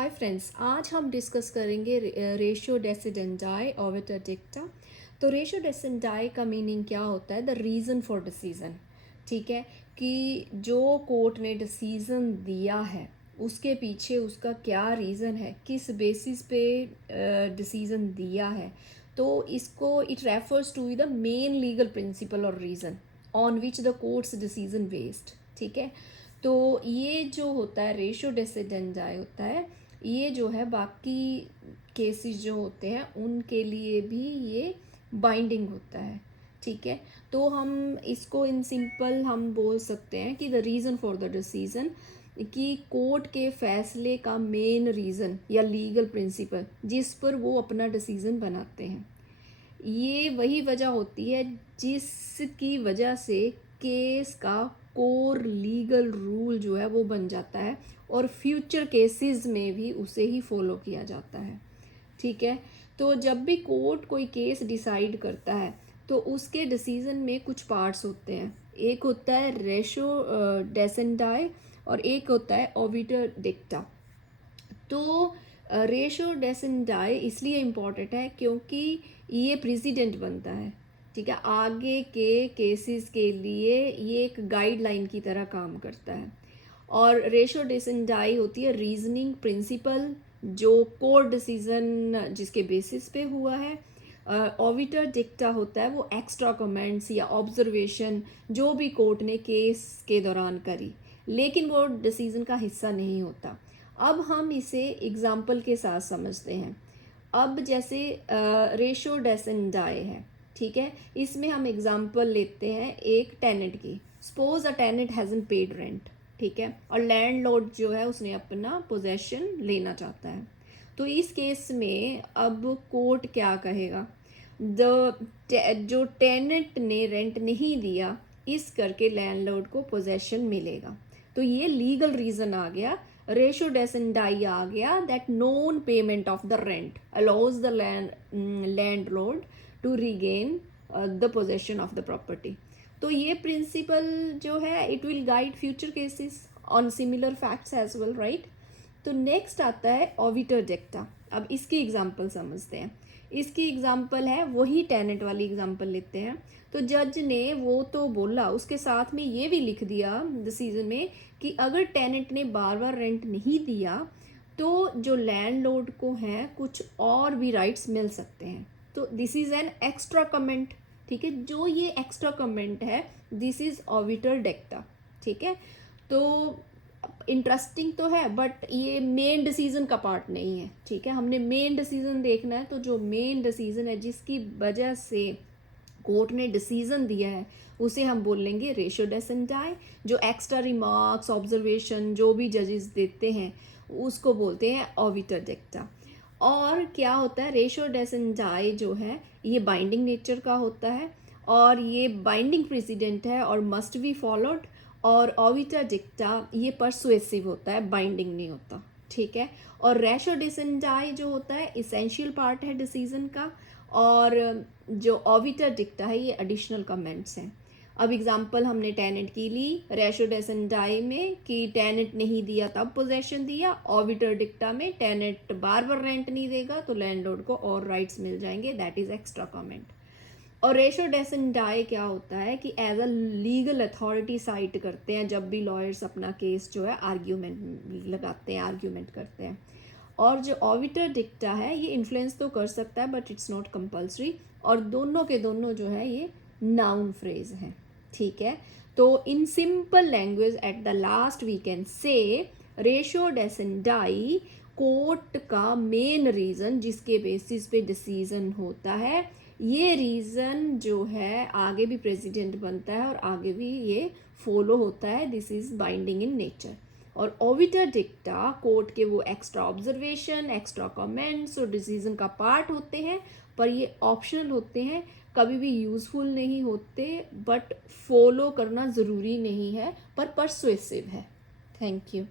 Hi friends, आज हम discuss करेंगे रेशियो डेसिडेंडाई ओविटर डिक्टा। तो रेशियो डेसिडेंडाई का मीनिंग क्या होता है? The reason for decision. ठीक है, कि जो कोर्ट ने डिसीजन दिया है उसके पीछे उसका क्या रीज़न है, किस बेसिस पे डिसीजन दिया है। तो इसको it refers to the main legal principle और reason on which the court's decision based. ठीक है, तो ये जो होता है रेशियो डेसिडेंडाई होता है, ये जो है बाकी केसेस जो होते हैं उनके लिए भी ये बाइंडिंग होता है। ठीक है, तो हम इसको इन सिंपल हम बोल सकते हैं कि the reason for the decision, कि कोर्ट के फैसले का मेन रीज़न या लीगल प्रिंसिपल जिस पर वो अपना डिसीजन बनाते हैं, ये वही वजह होती है जिसकी वजह से केस का कोर लीगल रूल जो है वो बन जाता है और फ्यूचर केसेस में भी उसे ही फॉलो किया जाता है। ठीक है, तो जब भी कोर्ट कोई केस डिसाइड करता है तो उसके डिसीजन में कुछ पार्ट्स होते हैं। एक होता है रेशो डेसेंडाई और एक होता है ओविटर डिक्टा। तो रेशो डेसेंडाई इसलिए इम्पॉर्टेंट है क्योंकि ये प्रेसिडेंट बनता है। ठीक है, आगे के केसेस के लिए ये एक गाइडलाइन की तरह काम करता है। और रेशो डेसेंडाई होती है रीजनिंग प्रिंसिपल जो कोर्ट डिसीजन जिसके बेसिस पे हुआ है। ओविटर डिक्टा होता है वो एक्स्ट्रा कमेंट्स या ऑब्जर्वेशन जो भी कोर्ट ने केस के दौरान करी, लेकिन वो डिसीजन का हिस्सा नहीं होता। अब हम इसे एग्जाम्पल के साथ समझते हैं। अब जैसे रेशो डेसेंडाई है, ठीक है, इसमें हम एग्जाम्पल लेते हैं एक टेनेंट की। Suppose a tenant hasn't paid rent, ठीक है, और लैंडलॉर्ड जो है उसने अपना पोजेशन लेना चाहता है। तो इस केस में अब कोर्ट क्या कहेगा? जो टेनेंट ने रेंट नहीं दिया, इस करके लैंडलॉर्ड को पोजेशन मिलेगा। तो ये लीगल रीजन आ गया, रेशो डेसेंडाई आ गया, that non payment of the rent allows the landlord to regain the possession of the property. तो ये प्रिंसिपल जो है it will guide future cases on similar facts as well, right. तो next आता है ओविटर डिक्टा। अब इसकी एग्जांपल समझते हैं। इसकी एग्जांपल है वही टेनेंट वाली एग्जांपल लेते हैं। तो जज ने वो तो बोला, उसके साथ में ये भी लिख दिया डिसीजन में कि अगर टेनेंट ने बार बार रेंट नहीं दिया तो जो लैंडलॉर्ड को है कुछ और भी राइट्स मिल सकते हैं। तो this is an extra comment. ठीक है, जो ये एक्स्ट्रा कमेंट है दिस इज ओविटर डिक्टा। ठीक है, तो इंटरेस्टिंग तो है बट ये मेन डिसीजन का पार्ट नहीं है। ठीक है, हमने मेन डिसीजन देखना है। तो जो मेन डिसीजन है जिसकी वजह से कोर्ट ने डिसीजन दिया है उसे हम बोलेंगे रेशो डेसेंडाई। जो एक्स्ट्रा रिमार्क्स ऑब्जर्वेशन जो भी जजेस देते हैं उसको बोलते हैं ओविटर डिक्टा। और क्या होता है, रेशो डेसेंडाई जो है ये बाइंडिंग नेचर का होता है और ये बाइंडिंग प्रेसिडेंट है और मस्ट बी फॉलोड। और ओविटर डिक्टा ये परसुएसिव होता है, बाइंडिंग नहीं होता। ठीक है, और रेशो डेसेंडाई जो होता है इसेंशियल पार्ट है डिसीजन का, और जो ओविटर डिक्टा है ये एडिशनल कमेंट्स हैं। अब एग्जांपल हमने टेनेंट की ली रेशो डेसेंडाई में कि टेनेंट नहीं दिया तब पोजेशन दिया, ओविटर डिक्टा में टेनेंट बार बार रेंट नहीं देगा तो लैंडलॉर्ड को और राइट्स मिल जाएंगे, दैट इज एक्स्ट्रा कमेंट। और रेशो डेसेंडाई क्या होता है कि as a legal authority cite करते हैं जब भी लॉयर्स अपना केस जो है आर्ग्यूमेंट लगाते हैं, आर्ग्यूमेंट करते हैं। और जो ओविटर डिक्टा है ये इन्फ्लुएंस तो कर सकता है बट इट्स नॉट कंपल्सरी, और दोनों के दोनों जो है ये नाउन फ्रेज हैं। ठीक है, तो in simple language at the last we can say ratio decidendi court का मेन रीजन जिसके बेसिस पे डिसीजन होता है। ये रीजन जो है आगे भी प्रेसिडेंट बनता है और आगे भी ये फॉलो होता है, this is binding in nature. और ओविटर डिक्टा कोर्ट के वो एक्स्ट्रा ऑब्जर्वेशन, एक्स्ट्रा कमेंट्स और डिसीजन का पार्ट होते हैं, पर ये ऑप्शनल होते हैं, कभी भी यूजफुल नहीं होते, बट फॉलो करना ज़रूरी नहीं है, पर परसुएसिव है। Thank you.